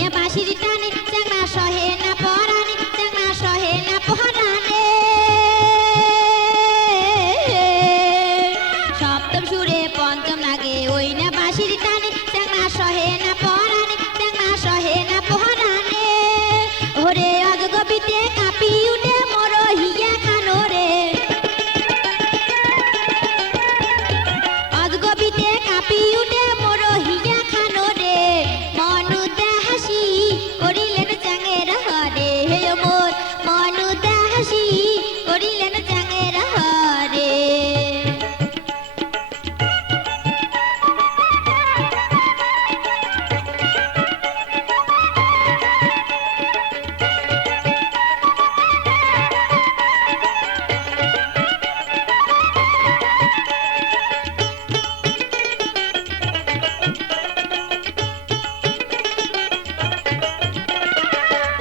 না বাঁশির টানে চ্যাংড়া সহে না পরাণে চ্যাংড়া সহে না পরাণে সপ্তম সুরে পঞ্চম লাগে ওই না বাঁশির টানে চ্যাংড়া সহে না পরাণে চ্যাংড়া সহে না পরাণে ওরে অজগবিতে কাঁপি উঠে মোর হিয়া খানো রে অজগবিতে কাঁপি উঠে মোর হিয়া খানো রে মনু দাসী করিলেন চাঙের হরে হে মোর মনু দাসী করিলেন চাঙের হরে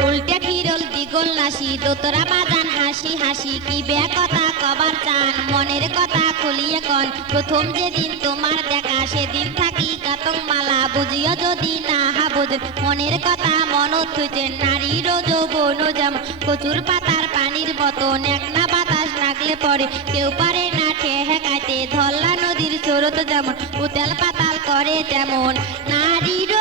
উল্টে ফিরল দ্বিগল নাসি দোতরা বাজান হাসি হাসি কি বে কথা কবার চান মনের কথা খুলিয়ে কন প্রথম যেদিন তোমার দেখা সেদিন থাকি কাতং মালা বুঝিও যদি না হাবুজ মনের কথা মন থুইছে নারীর যৌবন যেমন কচুর পাতার পানির মতন এক না বাতাস লাগলে পরে কেউ পারে না ঠেকাইতে ধল্লা নদীর স্রোত যেমন উতাল পাতাল করে তেমন নারীর